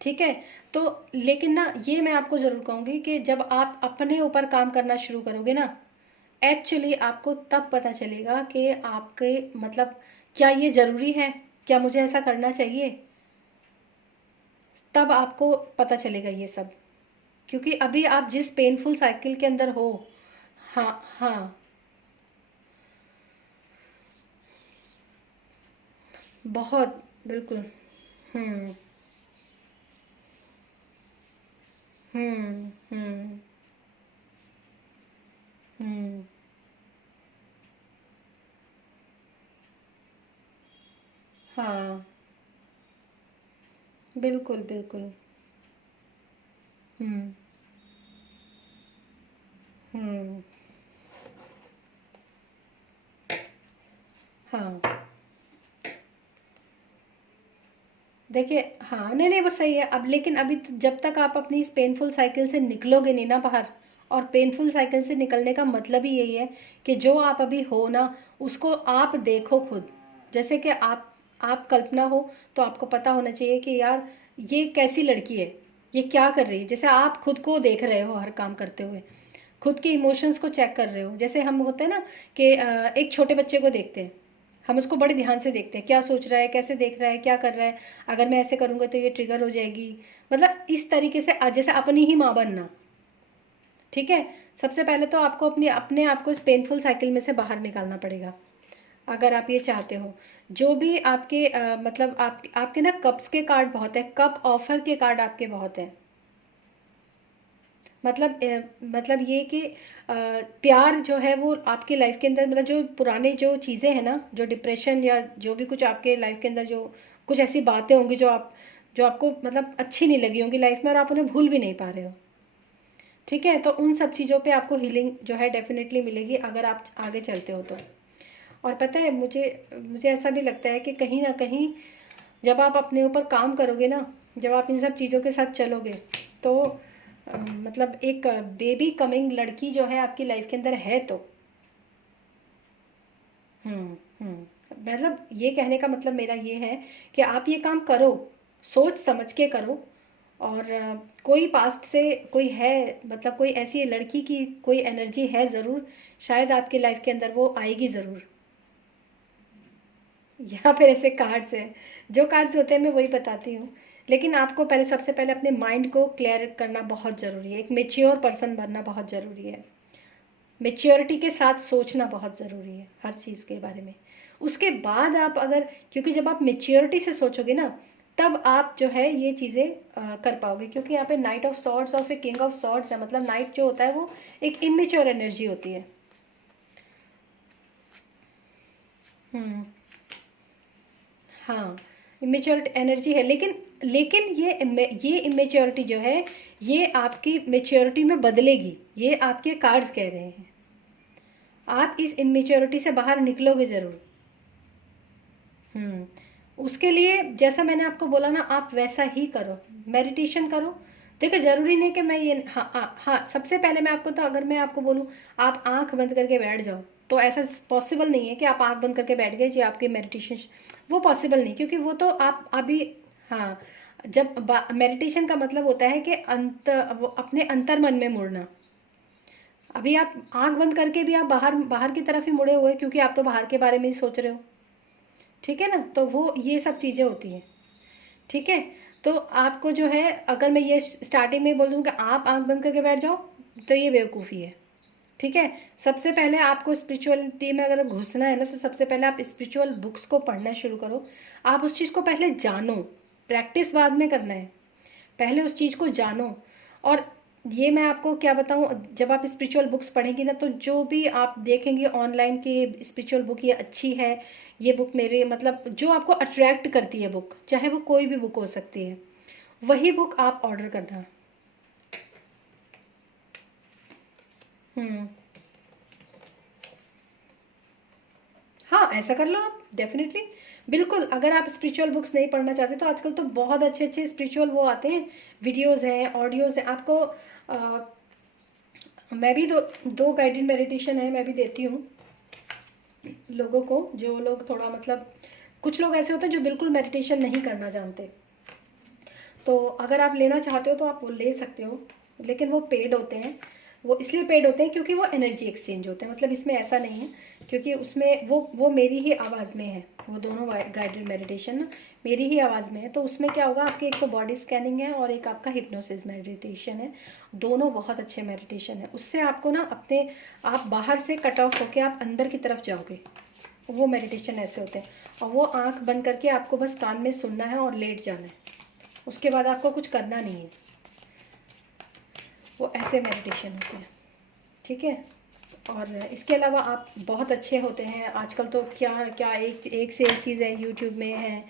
ठीक है। तो लेकिन ना ये मैं आपको ज़रूर कहूँगी कि जब आप अपने ऊपर काम करना शुरू करोगे ना, एक्चुअली आपको तब पता चलेगा कि आपके मतलब क्या ये ज़रूरी है, क्या मुझे ऐसा करना चाहिए, तब आपको पता चलेगा ये सब। क्योंकि अभी आप जिस पेनफुल साइकिल के अंदर हो। हाँ हाँ, बहुत बिल्कुल। हम्म हम्म। हम्म। हाँ, बिल्कुल बिल्कुल। हम्म हम्म। हाँ, देखिए, हाँ, नहीं नहीं वो सही है। अब लेकिन अभी जब तक आप अपनी इस पेनफुल साइकिल से निकलोगे नहीं ना बाहर, और पेनफुल साइकिल से निकलने का मतलब ही यही है कि जो आप अभी हो ना, उसको आप देखो खुद। जैसे कि आप कल्पना हो, तो आपको पता होना चाहिए कि यार ये कैसी लड़की है, ये क्या कर रही है। जैसे आप खुद को देख रहे हो हर काम करते हुए, खुद के इमोशंस को चेक कर रहे हो। जैसे हम होते हैं ना कि एक छोटे बच्चे को देखते हैं, हम उसको बड़े ध्यान से देखते हैं, क्या सोच रहा है, कैसे देख रहा है, क्या कर रहा है, अगर मैं ऐसे करूँगा तो ये ट्रिगर हो जाएगी। मतलब इस तरीके से जैसे अपनी ही माँ बनना। ठीक है, सबसे पहले तो आपको अपने आप को इस पेनफुल साइकिल में से बाहर निकालना पड़ेगा, अगर आप ये चाहते हो। जो भी आपके मतलब आपके ना कप्स के कार्ड बहुत है, कप ऑफर के कार्ड आपके बहुत हैं। मतलब ये कि प्यार जो है वो आपके लाइफ के अंदर, मतलब जो पुराने जो चीज़ें हैं ना, जो डिप्रेशन या जो भी कुछ आपके लाइफ के अंदर जो कुछ ऐसी बातें होंगी जो आपको मतलब अच्छी नहीं लगी होंगी लाइफ में, और आप उन्हें भूल भी नहीं पा रहे हो। ठीक है, तो उन सब चीज़ों पे आपको हीलिंग जो है डेफिनेटली मिलेगी, अगर आप आगे चलते हो तो। और पता है, मुझे मुझे ऐसा भी लगता है कि कहीं ना कहीं जब आप अपने ऊपर काम करोगे ना, जब आप इन सब चीज़ों के साथ चलोगे, तो मतलब एक बेबी कमिंग लड़की जो है आपकी लाइफ के अंदर है तो। मतलब ये कहने का मतलब मेरा ये है कि आप ये काम करो, सोच समझ के करो। और कोई पास्ट से कोई है, मतलब कोई ऐसी लड़की की कोई एनर्जी है ज़रूर, शायद आपकी लाइफ के अंदर वो आएगी ज़रूर। या फिर ऐसे कार्ड्स हैं, जो कार्ड्स होते हैं मैं वही बताती हूँ। लेकिन आपको पहले, सबसे पहले अपने माइंड को क्लियर करना बहुत ज़रूरी है, एक मेच्योर पर्सन बनना बहुत ज़रूरी है। मेच्योरिटी के साथ सोचना बहुत ज़रूरी है हर चीज़ के बारे में। उसके बाद आप अगर, क्योंकि जब आप मेच्योरिटी से सोचोगे ना, तब आप जो है ये चीज़ें कर पाओगे। क्योंकि यहाँ पे नाइट ऑफ सॉर्ड्स और फिर किंग ऑफ सॉर्ड्स है, मतलब नाइट जो होता है वो एक इमेच्योर एनर्जी होती है। हम्म। हाँ, इमेच्योर एनर्जी है, लेकिन ये इमेच्योरिटी जो है, ये आपकी मेच्योरिटी में बदलेगी, ये आपके कार्ड्स कह रहे हैं। आप इस इमेच्योरिटी से बाहर निकलोगे ज़रूर। उसके लिए जैसा मैंने आपको बोला ना, आप वैसा ही करो, मेडिटेशन करो। देखो, ज़रूरी नहीं कि मैं ये, हाँ हाँ हाँ, सबसे पहले मैं आपको, तो अगर मैं आपको बोलूँ आप आंख बंद करके बैठ जाओ, तो ऐसा पॉसिबल नहीं है कि आप आंख बंद करके बैठ गए जी आपकी मेडिटेशन। वो पॉसिबल नहीं, क्योंकि वो तो आप अभी, हाँ, जब मेडिटेशन का मतलब होता है कि वो अपने अंतर मन में मुड़ना। अभी आप आंख बंद करके भी आप बाहर बाहर की तरफ ही मुड़े हुए, क्योंकि आप तो बाहर के बारे में ही सोच रहे हो। ठीक है ना, तो वो ये सब चीज़ें होती हैं। ठीक है, तो आपको जो है, अगर मैं ये स्टार्टिंग में बोल दूँ कि आप आंख बंद करके बैठ जाओ, तो ये बेवकूफ़ी है। ठीक है, सबसे पहले आपको स्पिरिचुअलिटी में अगर घुसना है ना, तो सबसे पहले आप स्पिरिचुअल बुक्स को पढ़ना शुरू करो। आप उस चीज़ को पहले जानो, प्रैक्टिस बाद में करना है, पहले उस चीज़ को जानो। और ये मैं आपको क्या बताऊँ, जब आप स्पिरिचुअल बुक्स पढ़ेंगी ना, तो जो भी आप देखेंगे ऑनलाइन की स्पिरिचुअल बुक ये अच्छी है, ये बुक मेरे मतलब जो आपको अट्रैक्ट करती है बुक, चाहे वो कोई भी बुक हो सकती है, वही बुक आप ऑर्डर करना। हम्म। हाँ, ऐसा कर लो आप डेफिनेटली। बिल्कुल, अगर आप स्पिरिचुअल बुक्स नहीं पढ़ना चाहते, तो आजकल तो बहुत अच्छे अच्छे स्पिरिचुअल वो आते हैं, वीडियोस हैं, ऑडियोज हैं आपको। मैं भी दो दो गाइडेड मेडिटेशन है, मैं भी देती हूँ लोगों को, जो लोग थोड़ा मतलब, कुछ लोग ऐसे होते हैं जो बिल्कुल मेडिटेशन नहीं करना जानते। तो अगर आप लेना चाहते हो तो आप वो ले सकते हो, लेकिन वो पेड होते हैं। वो इसलिए पेड होते हैं क्योंकि वो एनर्जी एक्सचेंज होते हैं, मतलब इसमें ऐसा नहीं है, क्योंकि उसमें वो मेरी ही आवाज़ में है, वो दोनों गाइडेड मेडिटेशन ना मेरी ही आवाज़ में है। तो उसमें क्या होगा, आपकी एक तो बॉडी स्कैनिंग है और एक आपका हिप्नोसिस मेडिटेशन है। दोनों बहुत अच्छे मेडिटेशन है। उससे आपको ना अपने आप बाहर से कट ऑफ होकर आप अंदर की तरफ जाओगे। वो मेडिटेशन ऐसे होते हैं। और वो आंख बंद करके आपको बस कान में सुनना है और लेट जाना है, उसके बाद आपको कुछ करना नहीं है। वो ऐसे मेडिटेशन होते हैं, ठीक है। और इसके अलावा आप बहुत अच्छे होते हैं आजकल तो, क्या क्या एक से एक चीज़ है, यूट्यूब में है,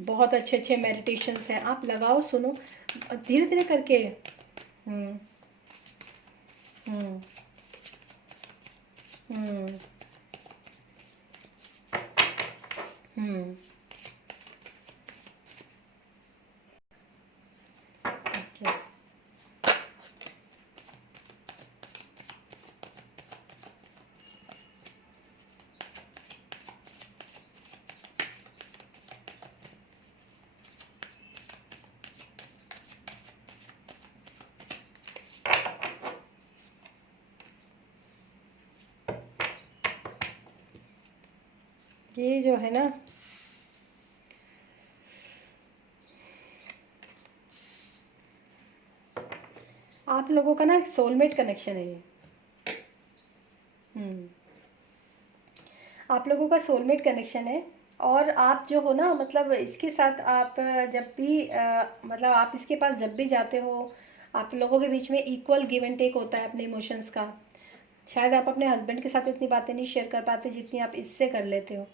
बहुत अच्छे अच्छे मेडिटेशंस हैं, आप लगाओ सुनो धीरे धीरे करके। हम्म। हम्म। हम्म। हम्म। ओके। ये जो है ना, आप लोगों का ना सोलमेट कनेक्शन है ये। हम्म। आप लोगों का सोलमेट कनेक्शन है। और आप जो हो ना, मतलब इसके साथ आप जब भी मतलब आप इसके पास जब भी जाते हो, आप लोगों के बीच में इक्वल गिव एंड टेक होता है अपने इमोशंस का। शायद आप अपने हस्बैंड के साथ इतनी बातें नहीं शेयर कर पाते जितनी आप इससे कर लेते हो,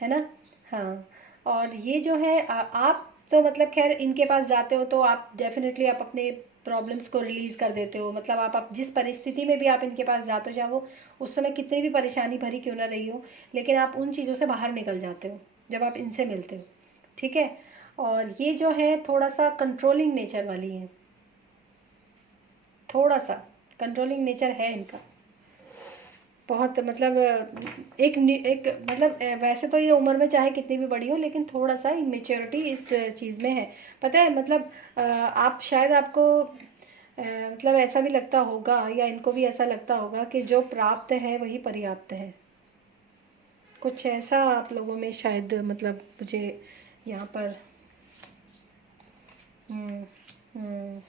है ना। हाँ। और ये जो है आप तो मतलब खैर इनके पास जाते हो तो आप डेफिनेटली आप अपने प्रॉब्लम्स को रिलीज़ कर देते हो। मतलब आप जिस परिस्थिति में भी आप इनके पास जाते हो, चाहे वो उस समय कितनी भी परेशानी भरी क्यों ना रही हो, लेकिन आप उन चीज़ों से बाहर निकल जाते हो जब आप इनसे मिलते हो, ठीक है। और ये जो है थोड़ा सा कंट्रोलिंग नेचर वाली है, थोड़ा सा कंट्रोलिंग नेचर है इनका, बहुत मतलब एक मतलब वैसे तो ये उम्र में चाहे कितनी भी बड़ी हो, लेकिन थोड़ा सा इमेच्योरिटी इस चीज़ में है। पता है मतलब आप शायद आपको मतलब ऐसा भी लगता होगा या इनको भी ऐसा लगता होगा कि जो प्राप्त है वही पर्याप्त है। कुछ ऐसा आप लोगों में शायद, मतलब मुझे यहाँ पर। हम्म। हम्म।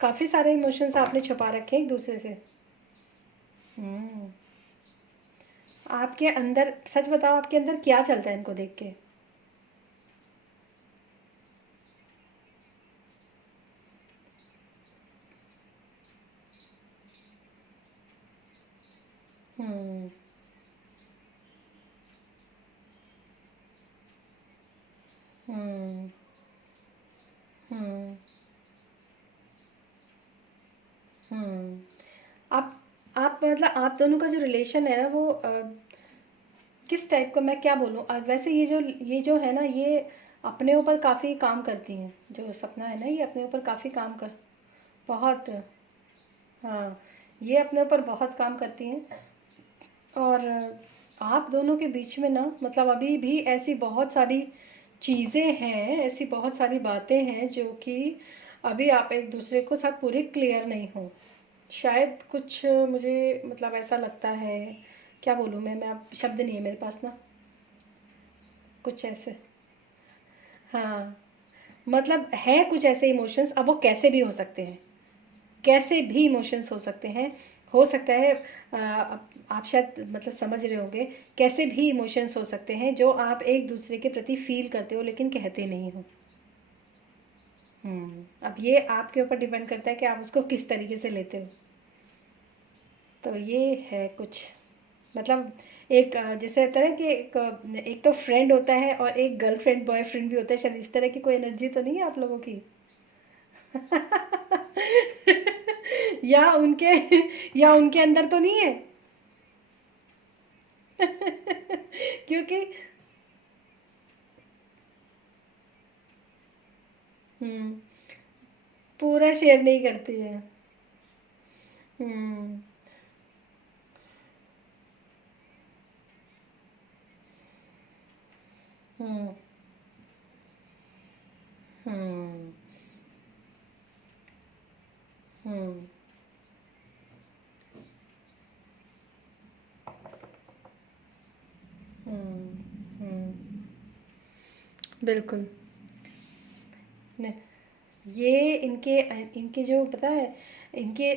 काफ़ी सारे इमोशंस आपने छुपा रखे हैं एक दूसरे से। हम्म। आपके अंदर सच बताओ, आपके अंदर क्या चलता है इनको देख के। हम्म। हम्म। हम्म। हम्म। आप मतलब आप दोनों का जो रिलेशन है ना वो किस टाइप का, मैं क्या बोलूँ, वैसे ये जो है ना, ये अपने ऊपर काफ़ी काम करती हैं। जो सपना है ना, ये अपने ऊपर काफ़ी काम कर, बहुत। हाँ, ये अपने ऊपर बहुत काम करती हैं। और आप दोनों के बीच में ना, मतलब अभी भी ऐसी बहुत सारी चीज़ें हैं, ऐसी बहुत सारी बातें हैं जो कि अभी आप एक दूसरे को साथ पूरी क्लियर नहीं हो। शायद कुछ मुझे मतलब ऐसा लगता है, क्या बोलूँ मैं आप शब्द नहीं है मेरे पास ना, कुछ ऐसे। हाँ, मतलब है कुछ ऐसे इमोशंस, अब वो कैसे भी हो सकते हैं, कैसे भी इमोशंस हो सकते हैं। हो सकता है आप शायद मतलब समझ रहे होंगे, कैसे भी इमोशंस हो सकते हैं जो आप एक दूसरे के प्रति फील करते हो लेकिन कहते नहीं हो। अब ये आपके ऊपर डिपेंड करता है कि आप उसको किस तरीके से लेते हो। तो ये है कुछ, मतलब एक जैसे होता है ना कि एक तो फ्रेंड होता है और एक गर्लफ्रेंड बॉयफ्रेंड भी होता है, शायद इस तरह की कोई एनर्जी तो नहीं है आप लोगों की। या उनके या उनके अंदर तो नहीं है। क्योंकि हम्म, पूरा शेयर नहीं करती है। हम्म। हम्म। हम्म। हम्म। बिल्कुल। नहीं, ये इनके इनके जो पता है, इनके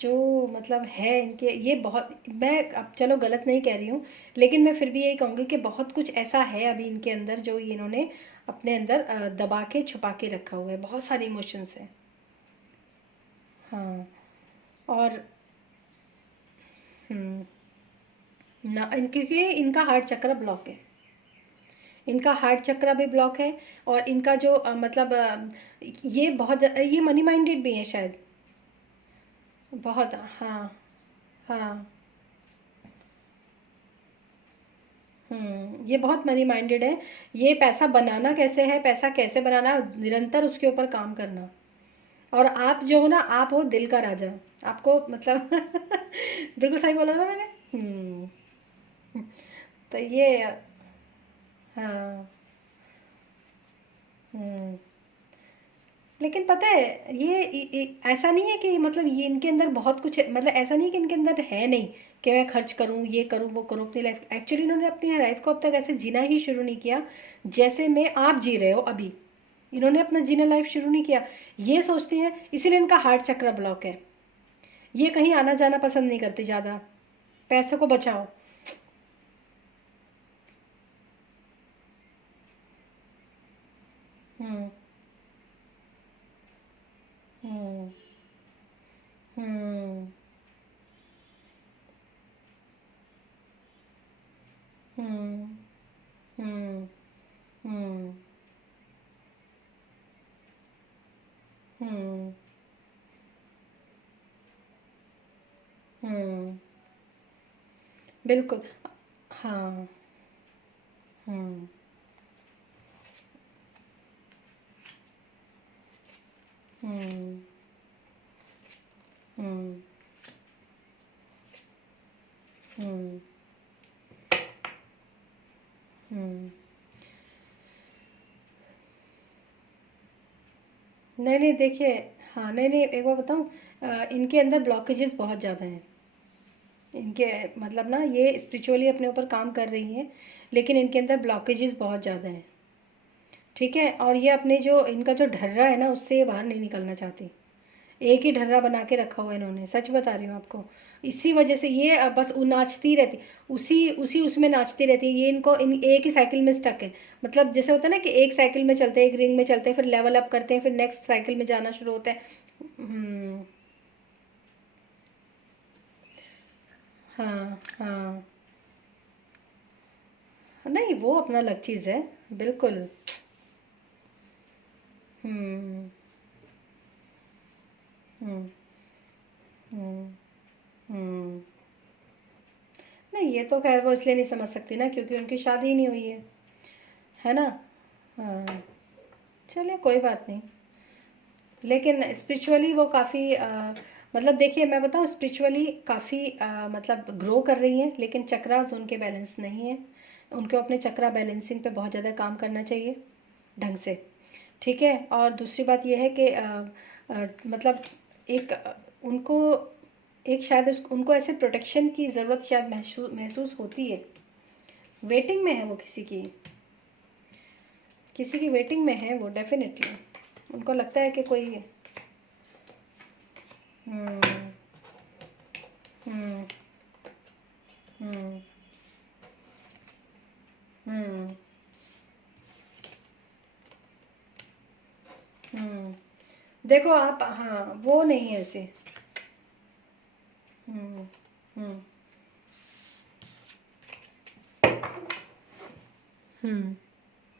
जो मतलब है इनके, ये बहुत, मैं अब चलो गलत नहीं कह रही हूँ, लेकिन मैं फिर भी यही कहूँगी कि बहुत कुछ ऐसा है अभी इनके अंदर जो इन्होंने अपने अंदर दबा के छुपा के रखा हुआ है, बहुत सारी इमोशंस है। हाँ। और हम्म, ना क्योंकि इनका हार्ट चक्र ब्लॉक है, इनका हार्ट चक्र भी ब्लॉक है। और इनका जो मतलब ये बहुत ये मनी माइंडेड भी है शायद, बहुत। हाँ। हाँ। ये बहुत मनी माइंडेड है। ये पैसा बनाना कैसे है, पैसा कैसे बनाना, निरंतर उसके ऊपर काम करना। और आप जो हो ना, आप हो दिल का राजा, आपको मतलब बिल्कुल सही बोला ना मैंने। तो ये, हाँ। हम्म लेकिन पता है ऐसा नहीं है कि मतलब ये इनके अंदर बहुत कुछ है, मतलब ऐसा नहीं है कि इनके अंदर है नहीं कि मैं खर्च करूं, ये करूं, वो करूं अपनी लाइफ। एक्चुअली इन्होंने अपनी लाइफ को अब तक ऐसे जीना ही शुरू नहीं किया जैसे में आप जी रहे हो अभी। इन्होंने अपना जीना लाइफ शुरू नहीं किया, ये सोचते हैं, इसीलिए इनका हार्ट चक्र ब्लॉक है। ये कहीं आना जाना पसंद नहीं करते ज़्यादा, पैसे को बचाओ। हम्म। हम्म। हम्म। हम्म। हम्म। हम्म। हम्म। हम्म। बिल्कुल। हाँ। हम्म। हम्म। हम्म। हम्म। हम्म। नहीं नहीं, देखिए, हाँ, नहीं नहीं, एक बार बताऊँ, इनके अंदर ब्लॉकेजेस बहुत ज़्यादा हैं। इनके मतलब ना, ये स्पिरिचुअली अपने ऊपर काम कर रही हैं, लेकिन इनके अंदर ब्लॉकेजेस बहुत ज़्यादा हैं। ठीक है, और ये अपने जो इनका जो ढर्रा है ना, उससे ये बाहर नहीं निकलना चाहती। एक ही ढर्रा बना के रखा हुआ है इन्होंने, सच बता रही हूँ आपको। इसी वजह से ये बस नाचती रहती, उसी उसी उसमें नाचती रहती है। ये इनको एक ही साइकिल में स्टक है। मतलब जैसे होता है ना कि एक साइकिल में चलते हैं, एक रिंग में चलते हैं, फिर लेवल अप करते हैं, फिर नेक्स्ट साइकिल में जाना शुरू होता है। हम्म। हाँ। हाँ। नहीं, वो अपना अलग चीज़ है। बिल्कुल। हम्म। हम्म। हम्म। हम्म। नहीं, ये तो खैर वो इसलिए नहीं समझ सकती ना क्योंकि उनकी शादी ही नहीं हुई है ना। हाँ। चलिए, कोई बात नहीं। लेकिन स्पिरिचुअली वो काफ़ी मतलब देखिए, मैं बताऊँ, स्पिरिचुअली काफ़ी मतलब ग्रो कर रही हैं, लेकिन चक्रास उनके बैलेंस नहीं है। उनको अपने चक्रा बैलेंसिंग पे बहुत ज़्यादा काम करना चाहिए, ढंग से। ठीक है। और दूसरी बात यह है कि मतलब एक उनको एक शायद उनको ऐसे प्रोटेक्शन की ज़रूरत शायद महसूस महसूस होती है। वेटिंग में है वो, किसी की वेटिंग में है वो, डेफिनेटली। उनको लगता है कि कोई। हम्म। हम्म। हम्म। हम्म। हम्म। देखो आप, हाँ, वो नहीं है ऐसे। हम्म। हम्म। हम्म।